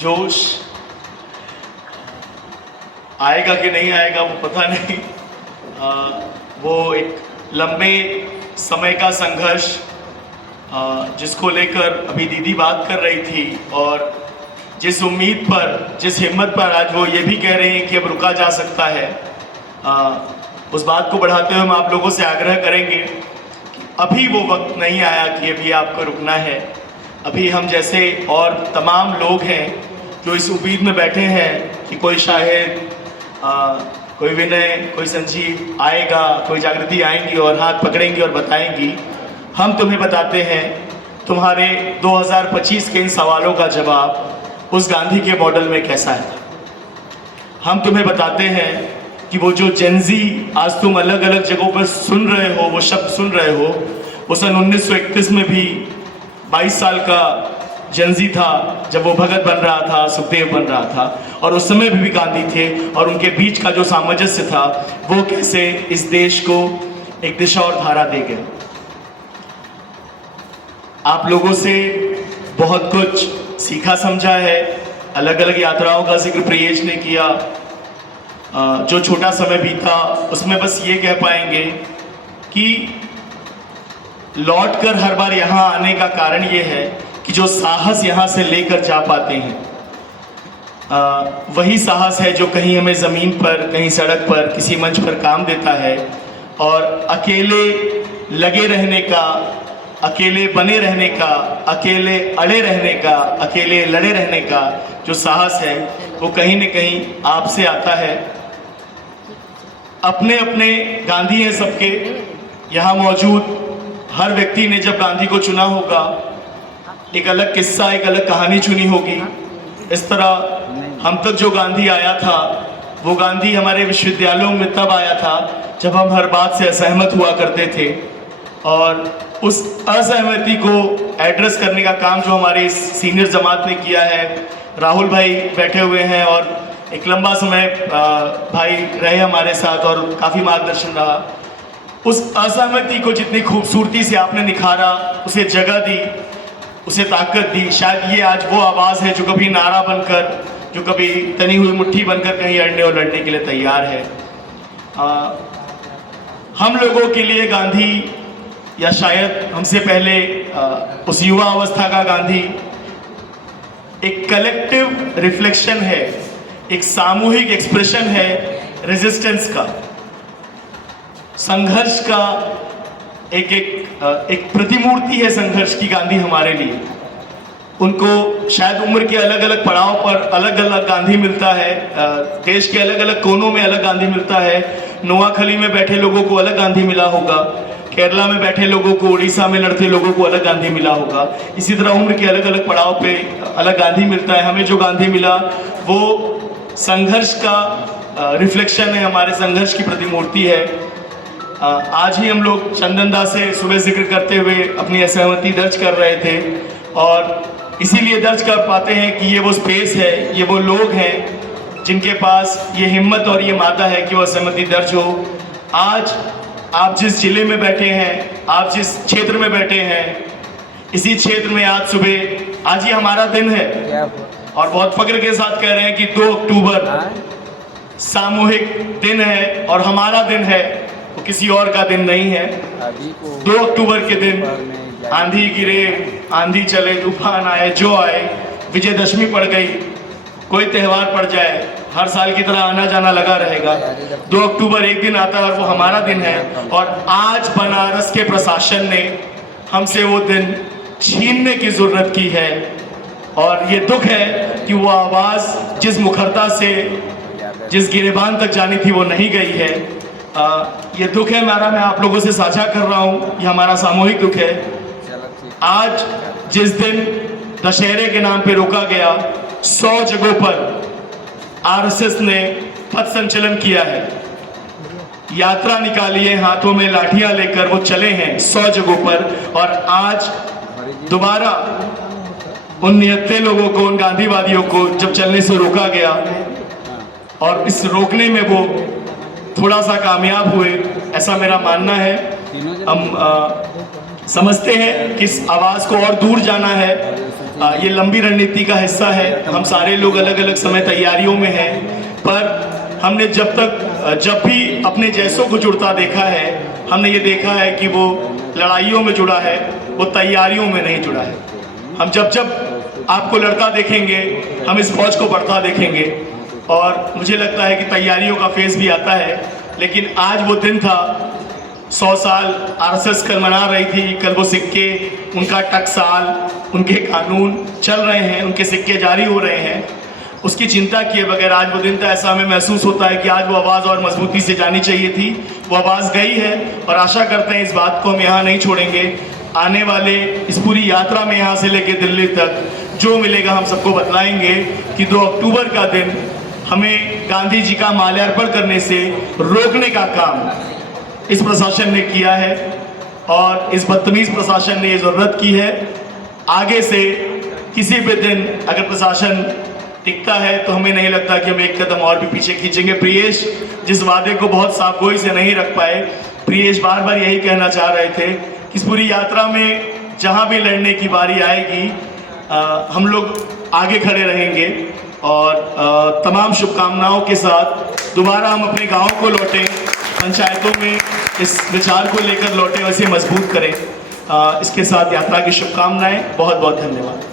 जोश आएगा कि नहीं आएगा वो पता नहीं। वो एक लंबे समय का संघर्ष जिसको लेकर अभी दीदी बात कर रही थी, और जिस उम्मीद पर, जिस हिम्मत पर आज वो ये भी कह रहे हैं कि अब रुका जा सकता है, उस बात को बढ़ाते हुए हम आप लोगों से आग्रह करेंगे कि अभी वो वक्त नहीं आया कि अभी आपको रुकना है। अभी हम जैसे और तमाम लोग हैं जो इस उम्मीद में बैठे हैं कि कोई शाहिद, कोई विनय, कोई संजीव आएगा, कोई जागृति आएंगी और हाथ पकड़ेंगी और बताएंगी। हम तुम्हें बताते हैं तुम्हारे 2025 के इन सवालों का जवाब उस गांधी के मॉडल में कैसा है। हम तुम्हें बताते हैं कि वो जो जेनजी आज तुम अलग अलग जगहों पर सुन रहे हो, वो शब्द सुन रहे हो, वो सन 1931 में भी 22 साल का जेनजी था जब वो भगत बन रहा था, सुखदेव बन रहा था, और उस समय भी गांधी थे, और उनके बीच का जो सामंजस्य था वो कैसे इस देश को एक दिशा और धारा दे गए। आप लोगों से बहुत कुछ सीखा समझा है, अलग अलग यात्राओं का जिक्र प्रियेश ने किया। जो छोटा समय बीता उसमें बस ये कह पाएंगे कि लौटकर हर बार यहाँ आने का कारण ये है कि जो साहस यहाँ से लेकर जा पाते हैं, वही साहस है जो कहीं हमें ज़मीन पर, कहीं सड़क पर, किसी मंच पर काम देता है। और अकेले लगे रहने का, अकेले बने रहने का, अकेले अड़े रहने का, अकेले लड़े रहने का जो साहस है वो कहीं न कहीं आपसे आता है। अपने अपने गांधी हैं सबके, यहाँ मौजूद हर व्यक्ति ने जब गांधी को चुना होगा एक अलग किस्सा, एक अलग कहानी चुनी होगी। इस तरह हम तक जो गांधी आया था वो गांधी हमारे विश्वविद्यालयों में तब आया था जब हम हर बात से असहमत हुआ करते थे, और उस असहमति को एड्रेस करने का काम जो हमारे सीनियर जमात ने किया है, राहुल भाई बैठे हुए हैं और एक लंबा समय भाई रहे हमारे साथ और काफ़ी मार्गदर्शन रहा। उस असहमति को जितनी खूबसूरती से आपने निखारा, उसे जगह दी, उसे ताकत दी, शायद ये आज वो आवाज़ है जो कभी नारा बनकर, जो कभी तनी हुई मुट्ठी बनकर कहीं अड़ने और लड़ने के लिए तैयार है। हम लोगों के लिए गांधी, या शायद हमसे पहले उस युवा अवस्था का गांधी, एक कलेक्टिव रिफ्लेक्शन है, एक सामूहिक एक्सप्रेशन है रेजिस्टेंस का, संघर्ष का, एक प्रतिमूर्ति है संघर्ष की गांधी हमारे लिए। उनको शायद उम्र के अलग अलग पड़ाव पर अलग अलग गांधी मिलता है, देश के अलग अलग कोनों में अलग गांधी मिलता है। नोआखली में बैठे लोगों को अलग गांधी मिला होगा, केरला में बैठे लोगों को, उड़ीसा में लड़ते लोगों को अलग गांधी मिला होगा। इसी तरह उम्र के अलग अलग पड़ाव पे अलग गांधी मिलता है। हमें जो गांधी मिला वो संघर्ष का रिफ्लेक्शन है, हमारे संघर्ष की प्रतिमूर्ति है। आज ही हम लोग चंदनदा से सुबह जिक्र करते हुए अपनी असहमति दर्ज कर रहे थे, और इसीलिए दर्ज कर पाते हैं कि ये वो स्पेस है, ये वो लोग हैं जिनके पास ये हिम्मत और ये मादा है कि वो असहमति दर्ज हो। आज आप जिस जिले में बैठे हैं, आप जिस क्षेत्र में बैठे हैं, इसी क्षेत्र में आज सुबह, आज ये हमारा दिन है, और बहुत फक्र के साथ कह रहे हैं कि 2 अक्टूबर सामूहिक दिन है और हमारा दिन है, वो किसी और का दिन नहीं है। 2 अक्टूबर के दिन आंधी गिरे, आंधी चले, तूफान आए, जो आए, विजयदशमी पड़ गई, कोई त्यौहार पड़ जाए, हर साल की तरह आना जाना लगा रहेगा। 2 अक्टूबर एक दिन आता है और वो हमारा दिन है, और आज बनारस के प्रशासन ने हमसे वो दिन छीनने की जरूरत की है। और ये दुख है कि वो आवाज़ जिस मुखरता से, जिस गिरेबान तक जानी थी वो नहीं गई है। ये दुख है हमारा, मैं आप लोगों से साझा कर रहा हूँ, ये हमारा सामूहिक दुख है। आज जिस दिन दशहरे के नाम पे रोका गया, 100 जगहों पर आरएसएस ने पथ संचलन किया है, यात्रा निकाली है, हाथों में लाठियां लेकर वो चले हैं 100 जगहों पर, और आज दोबारा उन निहत्थे लोगों को, उन गांधीवादियों को जब चलने से रोका गया, और इस रोकने में वो थोड़ा सा कामयाब हुए, ऐसा मेरा मानना है। हम समझते हैं कि इस आवाज़ को और दूर जाना है। ये लंबी रणनीति का हिस्सा है। हम सारे लोग अलग अलग समय तैयारियों में हैं, पर हमने जब भी अपने जैसों को जुड़ता देखा है, हमने ये देखा है कि वो लड़ाइयों में जुड़ा है, वो तैयारियों में नहीं जुड़ा है। हम जब आपको लड़ता देखेंगे, हम इस फौज को बढ़ता देखेंगे। और मुझे लगता है कि तैयारियों का फेज भी आता है, लेकिन आज वो दिन था। 100 साल आरएसएस कल मना रही थी, कल वो सिक्के, उनका टकसाल, उनके कानून चल रहे हैं, उनके सिक्के जारी हो रहे हैं। उसकी चिंता किए बगैर आज वो दिन था। ऐसा हमें महसूस होता है कि आज वो आवाज़ और मजबूती से जानी चाहिए थी। वो आवाज़ गई है और आशा करते हैं इस बात को हम यहाँ नहीं छोड़ेंगे। आने वाले इस पूरी यात्रा में यहाँ से लेकर दिल्ली तक जो मिलेगा हम सबको बतलाएंगे कि 2 अक्टूबर का दिन हमें गांधी जी का माल्यार्पण करने से रोकने का काम इस प्रशासन ने किया है। और इस बदतमीज प्रशासन ने ये जरूरत की है। आगे से किसी भी दिन अगर प्रशासन टिकता है तो हमें नहीं लगता कि हम एक कदम और भी पीछे खींचेंगे। प्रियेश जिस वादे को बहुत साफगोई से नहीं रख पाए, प्रियेश बार बार यही कहना चाह रहे थे कि इस पूरी यात्रा में जहां भी लड़ने की बारी आएगी हम लोग आगे खड़े रहेंगे। और तमाम शुभकामनाओं के साथ दोबारा हम अपने गाँव को लौटें, पंचायतों में इस विचार को लेकर लौटें, वैसे मजबूत करें। इसके साथ यात्रा की शुभकामनाएं। बहुत बहुत धन्यवाद।